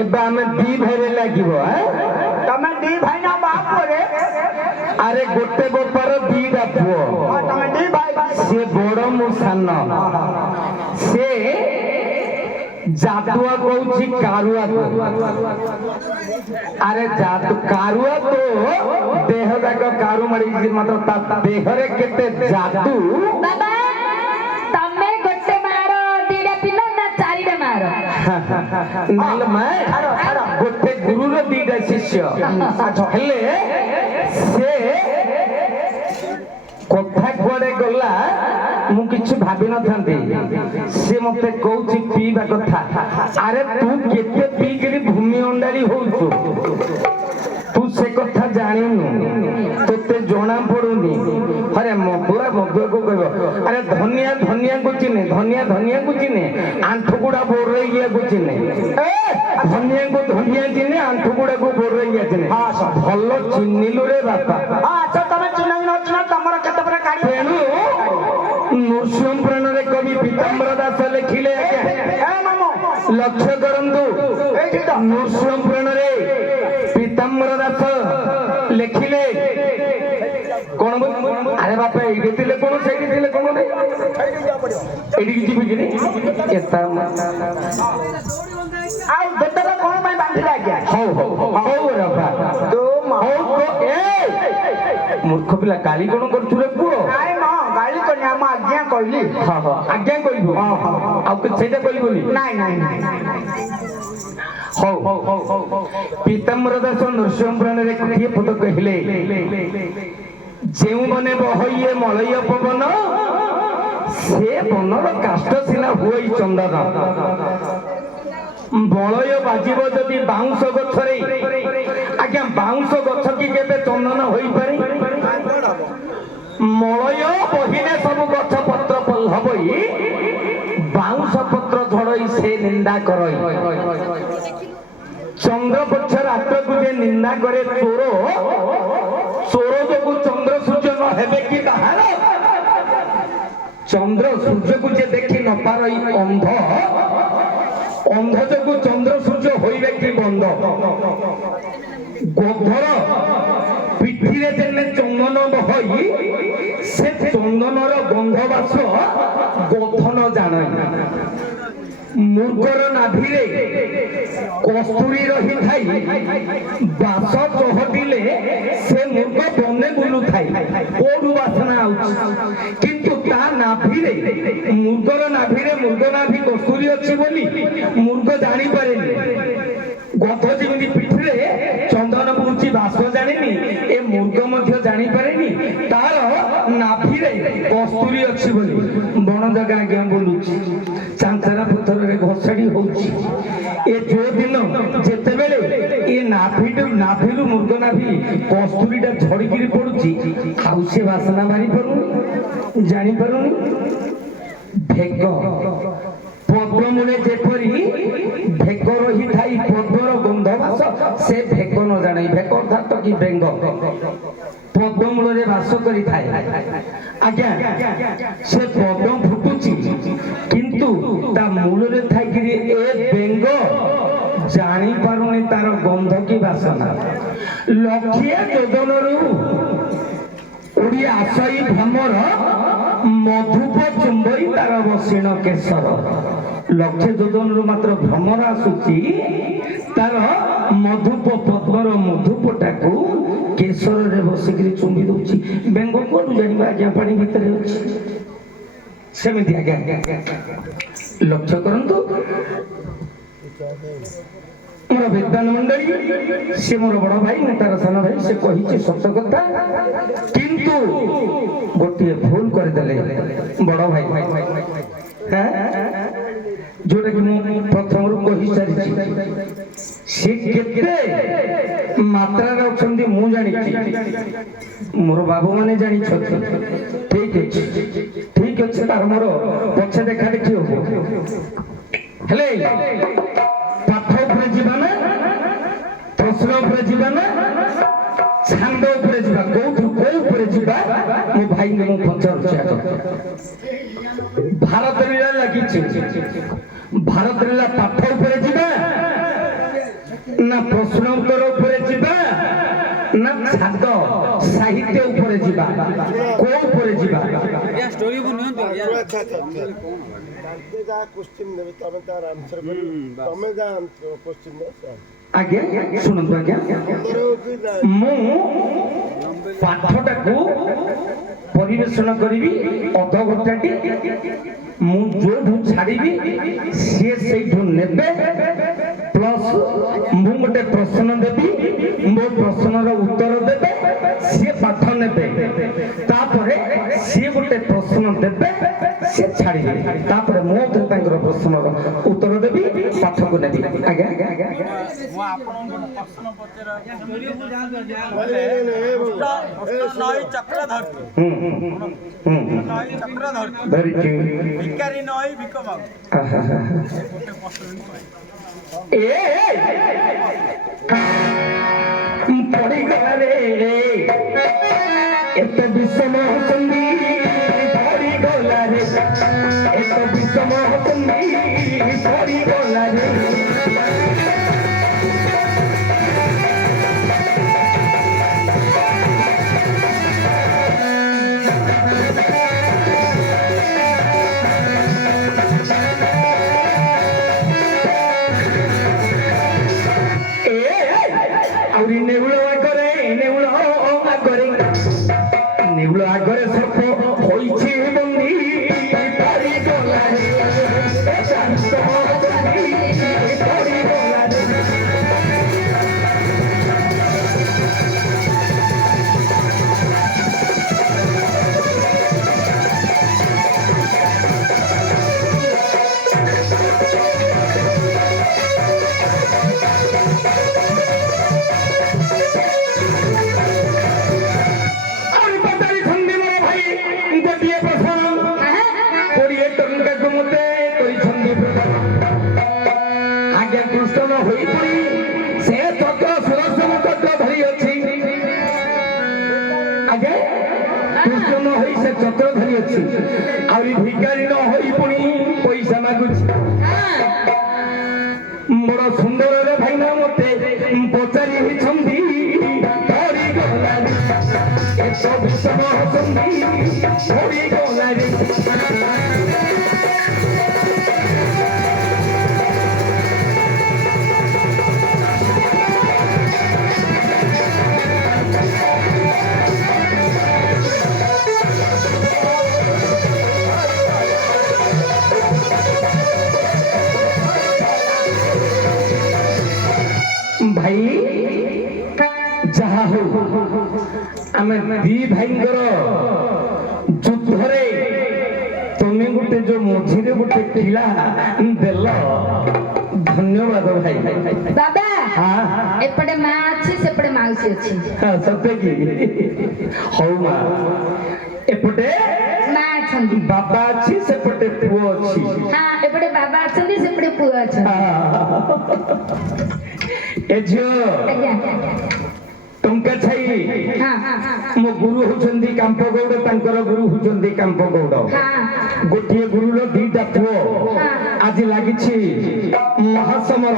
ଏବେ ଆମେ ଦି ଭାଇରେ ଲାଗିବ। ତମେ ଦି ଭାଇ ନା ବାପ ପରେ? ଆରେ ଗୋଟେ ବାପାର ଦିଟା ପୁଅ। ତମେ ଦି ଭାଇ। ସେ ବଡ ମୁଁ ସାନ। ସେ ଜାଦୁଆ କହୁଛି କାରୁଆ। ଆରେ ଜାଦୁ କାରୁଆ ତ ଦେହ ଯାକ କାରୁ ମାରିଛି, ମାତ୍ର ତା ଦେହରେ କେତେ ଜାଦୁ। ବାବା ତମେ ଗୋଟେ ମାର ଦିଟା ପିଲା ନା ଚାରିଟା ମାର? ନହେଲେ ମା ଗୋଟେ ଗୁରୁର ଦିଟା ଶିଷ୍ୟ ହେଲେ ସେ କଥା କୁଆଡେ ଗଲା ମୁଁ କିଛି ଭାବି ନଥାନ୍ତି। ସେ ମତେ କହୁଛି ପିଇବା କଥା। ଆରେ ତୁ କେତେ ପିଇକିରି ଭୂମି ଅଣ୍ଡାଳି ହଉଛୁ, ତୁ ସେ କଥା ଜାଣିନୁ, ତୋତେ ଜଣା ପଡୁନି। ଆରେ ମଧୁଆ ମଧୁଆକୁ କହିବ ଆରେ ଧନିଆ ଧନିଆକୁ ଚିହ୍ନେ, ଧନିଆ ଧନିଆକୁ ଚିହ୍ନେ, ଆଣ୍ଠୁ ଗୁଡା ବୋରେଇଆକୁ ଚିହ୍ନେ। ଧନିଆକୁ ଧନିଆ ଚିହ୍ନେ, ଆଣ୍ଠୁ ଗୁଡାକୁ ବୋରେଇଆ ଚିହ୍ନେ। ଭଲ ଚିହ୍ନିଲୁ ରେ ବାପା। ତମେ ଚିହ୍ନ ତମର କେତେ ପରେ କାଢି। ତେଣୁ ନୃସିଂହ ପୁରାଣରେ କବି ପୀତାମ୍ବର ଦାସ ଲେଖିଲେ, ଲକ୍ଷ୍ୟ କରନ୍ତୁ ନୃସିଂହ ପୁରାଣରେ ପୀତାମ୍ବର ଦାସ ଲେଖିଲେ କଣ? ଆରେ ବାପା ଏଇଠି ଥିଲେ କଣ, ସେଇଠି ଥିଲେ କଣ, ଏଇଠିକି ଯିବି କିନି ଏତା ଆଉ ଯେତେବେଳେ କଣ ପାଇଁ ବାନ୍ଧିଲେ ଆଜ୍ଞା? ହଉ ହଉ ହଉ ବାପା ମୂର୍ଖ ପିଲା ଗାଳି କଣ କରୁଛୁ ରେ ପୁଅ? ନାଇଁ ମ ଗାଳି କରିନି, ଆମ ଆଜ୍ଞା କହିଲି। ହଁ ହଁ ଆଜ୍ଞା କହିବୁ, ଆଉ ସେଇଟା କହିବୁନି। ନାଇଁ ନାଇଁ ହଉ ପୀତାମ୍ବର ଦାସ ନୃସିଂହ ପୁରାଣରେ ଗୋଟିଏ ପଦ କହିଲେ, ଯେଉଁମାନେ ବହଇଏ ମଳୟ ପବନ, ସେ ବନର କାଷ୍ଠ ସିନା ହୁଏ ଚନ୍ଦନ। ବଳୟ ବାଜିବ ଯଦି ବାଉଁଶ ଗଛରେ, ଆଜ୍ଞା ବାଉଁଶ ଗଛ କି କେବେ ଚନ୍ଦନ ହୋଇପାରେ? ମଳୟ ବହିଲେ ସବୁ ଗଛ ପତ୍ର ପଲ୍ଲବଇ, ବାଉଁଶ ପତ୍ର ଝଡ଼ଇ ସେ ନିନ୍ଦା କରଇ। ଚନ୍ଦ୍ର ପକ୍ଷ ରାତ୍ରକୁ ଯେ ନିନ୍ଦା କରେ ଚୋର, ଚୋର ଯୋଗୁ ଚନ୍ଦ୍ର ସୂର୍ଯ୍ୟ ନ ହେବେ କି ତାହାର? ଚନ୍ଦ୍ର ସୂର୍ଯ୍ୟକୁ ଯେ ଦେଖି ନ ପାରଇ ଅନ୍ଧ, ଅନ୍ଧ ଯୋଗୁ ଚନ୍ଦ୍ର ସୂର୍ଯ୍ୟ ହୋଇବେ କି ବନ୍ଧ। ଗୋଧର ପିଠିରେ ଯେନେ ଚନ୍ଦନ ବହଇ, ସେ ଚନ୍ଦନର ଗନ୍ଧ ବାସ ଗୋଧନ ଜାଣଇ। ମୃଗର ନାଭିରେ କସ୍ତୁରୀ ରହିଥାଇ, ବାସ ଚହଟିଲେ ସେ ମୃଗ ବନେ ବୁଲୁଥାଇ। କୋଉଠୁ ବାସନା ଆଉଛି? କିନ୍ତୁ ତା ନାଭିରେ, ମୃଗର ନାଭିରେ ମୃଗ ନାଭି କସ୍ତୁରୀ ଅଛି ବୋଲି ମୃଗ ଜାଣିପାରେନି। ଗଧ ଯେମିତି ପିଠିରେ ଚନ୍ଦନ ବହୁଛି ବାସ ଜାଣିନି, ଏ ମୃଗ ମଧ୍ୟ ଜାଣିପାରେନି ତାର ନାଭିରେ କସ୍ତୁରୀ ଅଛି ବୋଲି। ବଣ ଜାଗା ଆଜ୍ଞା ବୁଲୁଛି, ଚାଞ୍ଚରା ପଥରରେ ଘଷାଡି ହଉଛି। ଏ ଯୋଉ ଦିନ ଯେତେବେଳେ ଏ ନାଭିରୁ ମୃଗ ନାଭି କସ୍ତୁରୀଟା ଝଡିକିରି ପଡୁଛି, ଆଉ ସେ ବାସନା ମାରି ପାରୁନି, ଜାଣିପାରୁନି। ଭେଗ ପଦ୍ମମୂଳେ ଯେପରି ଭେଗ ରହିଥାଇ ପଦ୍ମର ଗନ୍ଧ ବାସ, ସେ ଭେଗ ନ ଜାଣେ। ଭେଗ ଅର୍ଥାତ କି ବେଙ୍ଗ ପଦ୍ମମୂଳରେ ବାସ କରିଥାଏ। ଆଜ୍ଞା ସେ ପଦ୍ମ ଫୁଟୁଛି, କିନ୍ତୁ ତା ମୂଳରେ ଥାଇକିରି ଏ ବେଙ୍ଗ ଜାଣିପାରୁନି ତାର ଗନ୍ଧ କି ବାସନା। ଲକ୍ଷେ ଯୋଜନରୁ ଉଡି ଆସଇ ଭ୍ରମର, ମଧୁପ ଚୁମ୍ବଇ ତାର ବସିଣ କେଶର। ଲକ୍ଷେ ଯୋଜନରୁ ମାତ୍ର ଭ୍ରମର ଆସୁଛି, ତାର ମଧୁପ ପଦ୍ମର ମଧୁପଟାକୁ କେଶରରେ ବସିକିରି ଚୁମ୍ବି ଦଉଛି। ବେଙ୍ଗ କୋଉଠୁ ଜାଣିବା ଆଜ୍ଞା ପାଣି ଭିତରେ ଅଛି? ସେମିତି ଆଜ୍ଞା ଲକ୍ଷ୍ୟ କରନ୍ତୁ ମୋର ବିଦ୍ୱାନ ମଣ୍ଡଳୀ, ସେ ମୋର ବଡ ଭାଇ, ମୁଁ ତାର ସାନ ଭାଇ। ସେ କହିଛି ସତ କଥା, କିନ୍ତୁ ଗୋଟିଏ ଭୁଲ କରିଦେଲେ ବଡ ଭାଇ, ଯୋଉଟା କି ମୁଁ ପ୍ରଥମରୁ କହିସାରିଛି। ସେ କେତେ ମାତ୍ରାରେ ଅଛନ୍ତି ମୁଁ ଜାଣିଛି, ମୋର ବାବୁ ମାନେ ଜାଣିଛନ୍ତି। ଠିକ ଅଛି ଠିକ ଅଛି, ତାର ମୋର ପଛେ ଦେଖା ଦେଖି ହବ। ହେଲେ ପାଠ ଉପରେ ଯିବା ନା, ପ୍ରଶ୍ନ ଉପରେ ଯିବା ନା, ଛାନ୍ଦ ଉପରେ ଯିବା? କୋଉ ଉପରେ ଯିବା? ମୋ ଭାଇଙ୍କୁ ମୁଁ ପଚାରୁଛି। ଭାରତ ଲୀଳା ଲାଗିଛି, ଭାରତରେ ପାଠ ଉପରେ ଯିବା ନା ପ୍ରଶ୍ନ ଉତ୍ତର ଉପରେ ଯିବା ନା ଛାଦ ସାହିତ୍ୟ ଉପରେ ଯିବା କୋଉ ଉପରେ ଯିବା ଆଜ୍ଞା ଶୁଣନ୍ତୁ ଆଜ୍ଞା ମୁଁ ପାଠଟାକୁ ପରିବେଷଣ କରିବି ଅଧଘଣ୍ଟାଟି ମୁଁ ଯୋଉଠୁ ଛାଡ଼ିବି ସିଏ ସେଇଠୁ ନେବେ ପ୍ଲସ୍ ମୁଁ ଗୋଟେ ପ୍ରଶ୍ନ ଦେବି ମୋ ପ୍ରଶ୍ନର ଉତ୍ତର ଦେବେ ସିଏ ପାଠ ନେବେ ତାପରେ ସିଏ ଗୋଟେ ପ୍ରଶ୍ନ ଦେବେ ସିଏ ଛାଡ଼ିବେ ତାପରେ ମୁଁ ତାଙ୍କର ପ୍ରଶ୍ନର ଉତ୍ତର ଦେବି ପାଠକୁ ନେବି ଆଜ୍ଞା ଆଜ୍ଞା ଆଜ୍ଞା ମୁଁ ଆପଣଙ୍କୁ ପ୍ରଶ୍ନ ପଚାରିବାକୁ ଚକ୍ରଧର ଧରିଛି ଭିକାରୀ ନଈ ଭିକ ମାଗୁ ଗୋଟେ ପ୍ରଶ୍ନ ପଡ଼ିଗଲା ରେ ଏତେ ବିଷମ ହସନ୍ତି ପଡ଼ିଗଲା ରେ ଏତେ ବିଷମ ହସନ୍ତି ପଡ଼ିଗଲା ରେ ନେଉଳ ଆଗରେ ସର୍ପ ହୋଇଛି ବନ୍ଦୀ ପଡ଼ିଗଲା ରେ ପଡ଼ିଗଲା ରେ ଆଜ୍ଞା କୃଷ୍ଣ ହୋଇପଡ଼ି ସେ ଚକ୍ର ସୁଦର୍ଶନ ଚକ୍ର ଧରି ଅଛି ଆଜ୍ଞା କୃଷ୍ଣ ହୋଇ ସେ ଚକ୍ର ଧରି ଅଛି ଆହୁରି ଭିକାରୀ ନ ହୋଇ ପୁଣି ପଇସା ମାଗୁଛି ବଡ଼ ସୁନ୍ଦରରେ ଭାଇନା ମତେ ପଚାରିଛନ୍ତି ପଡ଼ିଗଲା ଏତ ବିଷମ ହସନ୍ତି ପଡ଼ିଗଲା ଭାଇ ଯାହା ହଉ ଆମେ ଦି ଭାଇଙ୍କର ଯୁଦ୍ଧରେ ତମେ ଗୋଟେ ଯୋଉ ମଝିରେ ଗୋଟେ ପିଲା ଦେଲ ଧନ୍ୟବାଦ ଭାଇ ବାବା ହଁ ଏପଟେ ମା ଅଛି ସେପଟେ ମାଉସୀ ଅଛି ସତ୍ୟ କି ହଉ ମା ଏପଟେ ମା ଅଛନ୍ତି ବାବା ଅଛି ସେପଟେ ପୁଅ ଅଛି ହଁ ଏପଟେ ବାବା ଅଛନ୍ତି ସେପଟେ ପୁଅ ଅଛନ୍ତି ଏ ଝିଅ ଆଜ୍ଞା ଟଙ୍କା ଛାଇ ମୋ ଗୁରୁ ହଉଛନ୍ତି କାମ୍ପ ଗୌଡ଼ ତାଙ୍କର ଗୁରୁ ହଉଛନ୍ତି କାମ୍ପ ଗୌଡ଼ ଗୋଟିଏ ଗୁରୁର ଦିଟା ପୁଅ ଆଜି ଲାଗିଛି ମହାସମର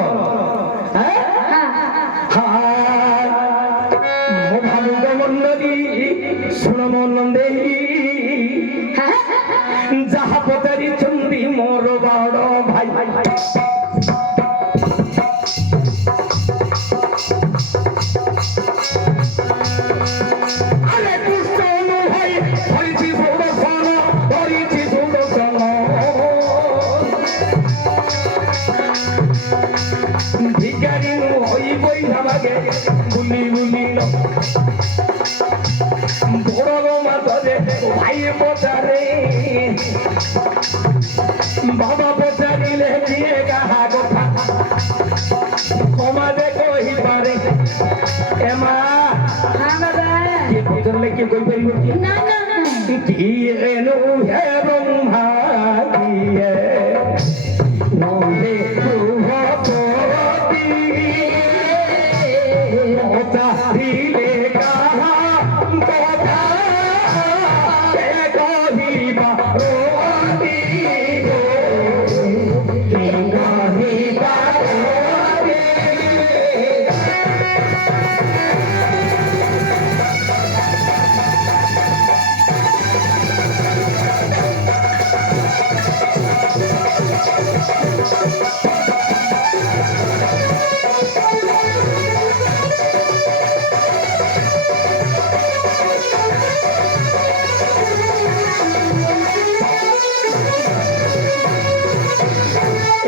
ମୋ ଭାଲୁଙ୍କ ମଣ୍ଡଳୀ ଶୁଣ ମୋ ନନ୍ଦେଇ ଯାହା ପଚାରିଛନ୍ତି ମୋର ବଡ଼ ଭାଇ বুলি বুলি বড় মাতরে ভাই পচারে বাবা পচারিলে দিয়ে কাহা কথা কমাদে কহি পারে এমা কি পচারলে কি কই পারিব কি না না না কি রেনু হে ব্রহ্মা দিয়ে নহে দিলে কাহা কথা কহিবা রোদি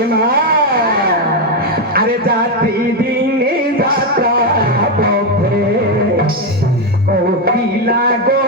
এমা আরে যাত্রী দিনে যাত্রা পথে কপিলা গো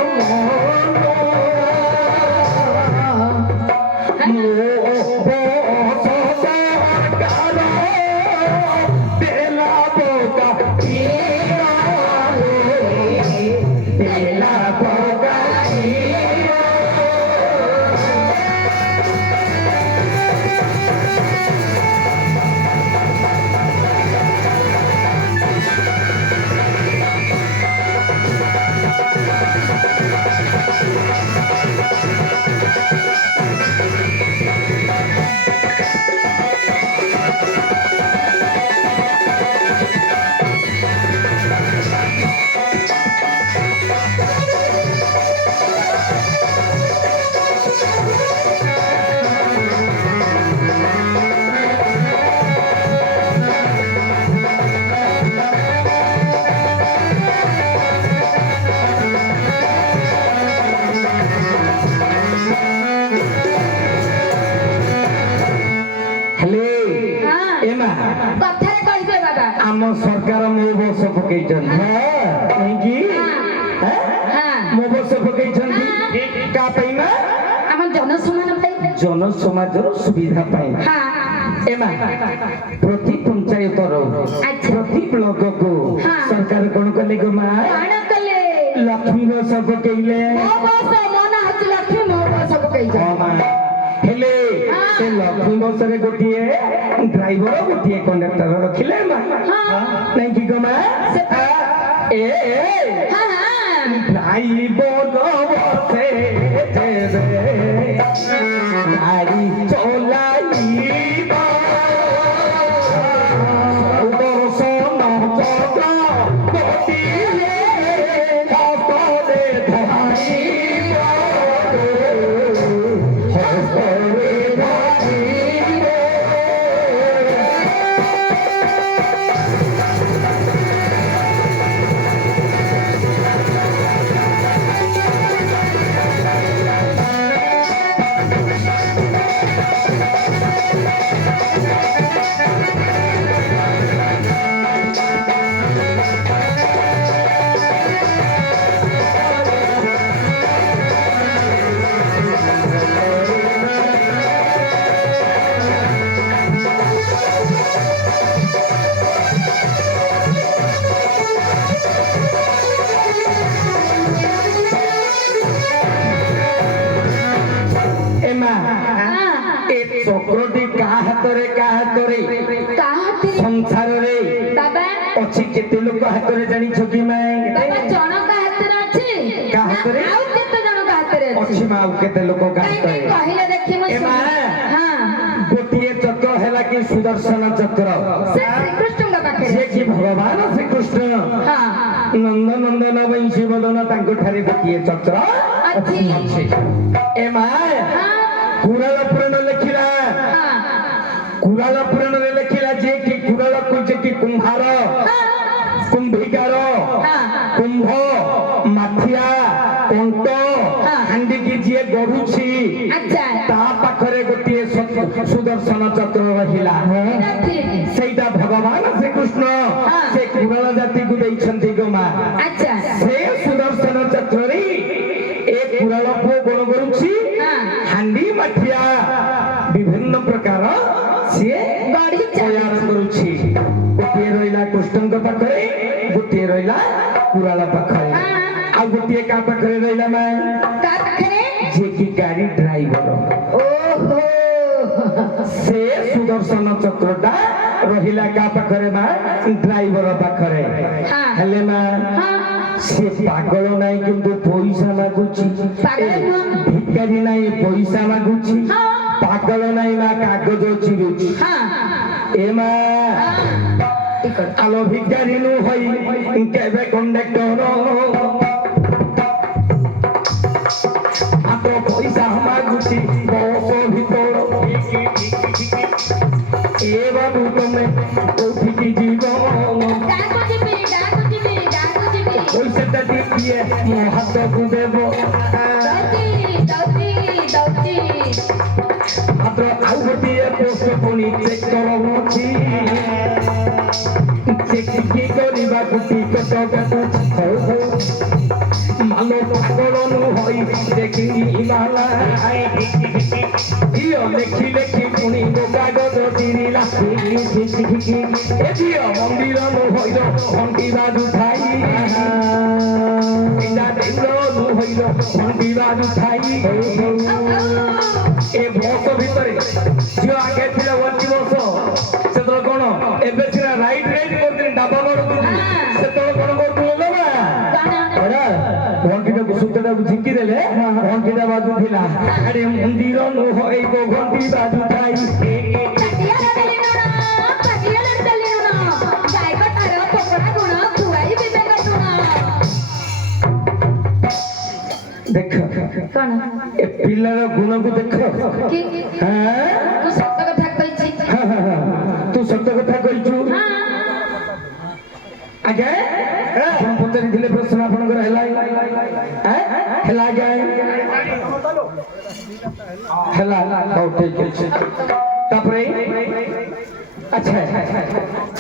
କଥାରେ କହିବେ ବାବା। ଆମ ସରକାର ମୋ ବସ ପକେଇଛନ୍ତି କାହିଁକି ମୋ ବସ ପକେଇଛନ୍ତି କା ପାଇଁ ନା ଆମ ଜନସମାନ ପାଇଁ। ଜନ ସମାଜର ସୁବିଧା ପାଇଁ ଏମା ପ୍ରତି ପଞ୍ଚାୟତର ପ୍ରତି ବ୍ଲକକୁ ସରକାର କଣ କଲେ ଗো ମା କଣ କଲେ? ଲକ୍ଷ୍ମୀ ବସ ପକେଇଲେ। ମୋ ବସ ମୋ ନାଁ ହଉଛି ଲକ୍ଷ୍ମୀ, ମୋ ବସ ପକେଇଛନ୍ତି। ହେଲେ ସେ ଲକ୍ଷ୍ମୀ ବସରେ ଗୋଟିଏ ଡ୍ରାଇଭର ଗୋଟିଏ କଣ୍ଡକ୍ଟର ରଖିଲେ ମା ନାଇଁ କି ଗো ମା ଏ ଡ୍ରାଇଭର ବସେ ଗାଡ଼ି ଚଲାଇବ ଦର୍ଶନ ଚକ୍ର ଗୋଟିଏ ହସ୍ତରେ ଧରିବ ହସ୍ତରେ ଧରିବ। ଚକ୍ରଟି କାହା ହାତରେ ସଂସାରରେ ଅଛି କେତେ ଲୋକ ହାତରେ ଜାଣିଛ କି ମାଇଁ? ଜଣଙ୍କ ହାତରେ ଅଛି, କାହା ହାତରେ? ଆଉ କେତେ ଜଣଙ୍କ ହାତରେ ଅଛି ମା ଆଉ କେତେ ଲୋକ କାହା ହାତରେ? କହିଲେ ଦେଖି ମୁଁ ଏ ମା ଗୋଟିଏ ଚକ୍ର ହେଲା କି ସୁଦର୍ଶନ ଚକ୍ର, ସେ ଶ୍ରୀକୃଷ୍ଣଙ୍କ ପାଖରେ ସେ କି ଭଗବାନ ଶ୍ରୀକୃଷ୍ଣ ନନ୍ଦ ନନ୍ଦନ ବଂଶୀ ବଦନ ତାଙ୍କ ଠାରେ ଗୋଟିଏ ଚକ୍ର ଅଛି। ଏ ମା କୁରାଳ ପୁରାଣ ଲେଖିଲା, କୁରାଳ ପୁରାଣରେ ଲେଖିଲା ଯେ କି କୁରାଳ କହୁଛେ କି କୁମ୍ଭାର, କୁମ୍ଭିକାର, କୁମ୍ଭ, ମାଠିଆ, କଣ୍ଟ ହାଣ୍ଡିକି ଯିଏ ଗଢୁଛି ତା ପାଖରେ ଗୋଟିଏ ସୁଦର୍ଶନ ଚକ୍ର ରହିଲା। ସେଇଟା ଭଗବାନ ଶ୍ରୀକୃଷ୍ଣ ସେ କୁରାଳ ଜାତିକୁ ଦେଇଛନ୍ତି ଗୋ ମା। ସେ ସୁଦର୍ଶନ ଚକ୍ରରେ ଏ କୁରାଳ ପୁଅ କଣ କରୁଛି? ହାଣ୍ଡି ମାଠିଆ ବିଭିନ୍ନ ପ୍ରକାର ସିଏ ତୈୟାର କରୁଛି। ଗୋଟିଏ ରହିଲା କୃଷ୍ଣଙ୍କ ପାଖରେ, ଗୋଟିଏ ରହିଲା କୁରାଳ ପାଖରେ, ଆଉ ଗୋଟିଏ କାହା ପାଖରେ ରହିଲା ମା? ଯିଏ କି ଗାଡି ଡ୍ରାଇଭର। ସେ ସୁଦର୍ଶନ ଚକ୍ରଟା ରହିଲା କାହା ପାଖରେ ମା? ଡ୍ରାଇଭର ପାଖରେ। ହେଲେ ମା ସେ ପାଗଳ ନାହିଁ କିନ୍ତୁ ପଇସା ମାଗୁଛି, ଭିକାରୀ ନାହିଁ ପଇସା ମାଗୁଛି, ପାଗଳ ନାହିଁ ମା କାଗଜ ଚିରୁଛି। ଏ ମା ଆଲୋ ଭିକାରୀ ନୁ ହଇ କେବେ କଣ୍ଡକ୍ଟର ଆଗ ପଇସା ମାଗୁଛି ବସ ଭିତର ଏ ବାବୁ ତମେ କୋଉଠିକି ଯିବ ଗାଁକୁ ଯିବି ଗାଁକୁ ଯିବି ଗାଁକୁ ଯିବି ପଇସାଟା ଟିକିଏ ମୋ ହାତକୁ ଦେବ ଦଉଛି ଦଉଛି ମାତ୍ର ଆଉ ଗୋଟିଏ ପୋଷ୍ଟ ପୁଣି ଚେକ୍ କରଉଛି ଚେକିଂ କରିବାକୁ ଟିକଟ କାଟୁଛି ହଉ ହଉ ମାଲ ପାଗଳ ନୁହଇ ଦେଖିଲି ମାଲା ଝିଅ ଲେଖି ଲେଖି ପୁଣି କାଗଜ ଚିରିଲା ଏ ଝିଅ ମନ୍ଦିର ନୁହଇଲ ଘଣ୍ଟି ବାଜୁଥାଇ ନୁହଇଲ ଘଣ୍ଟି ବାଜୁଥାଇ ଏ ବସ ଭିତରେ ଝିଅ ଆଗେ ଥିଲା ବଞ୍ଚି ବସ ସେତେବେଳେ କଣ ଏବେ ସିନା ରାଇଟ୍ କରୁଥିଲି ଡାବା ମାରୁଥିଲି ସେତେବେଳେ କଣ କରୁଥିଲ ନା ଘଣ୍ଟିଟାକୁ ସୂତାଟାକୁ ଝିଙ୍କି ଦେଲେ ଘଣ୍ଟିଟା ବାଜୁଥିଲା ଆରେ ମନ୍ଦିର ନୁହ ଏଇ ଘଣ୍ଟି ବାଜୁଥାଇ ଦେଖ କଣ ଏ ପିଲାର ଗୁଣକୁ ଦେଖ କି ହଁ ତୁ ସତ କଥା କହିଛି ତୁ ସତ କଥା କହିଛୁ ଆଜ୍ଞା ଆପଣ ପଚାରିଥିଲେ ପ୍ରଶ୍ନ ଆପଣଙ୍କର ହେଲା ହେଲା ଆଜ୍ଞା ହେଲା ହଉ ଠିକ ଅଛି ତାପରେ ଆଚ୍ଛା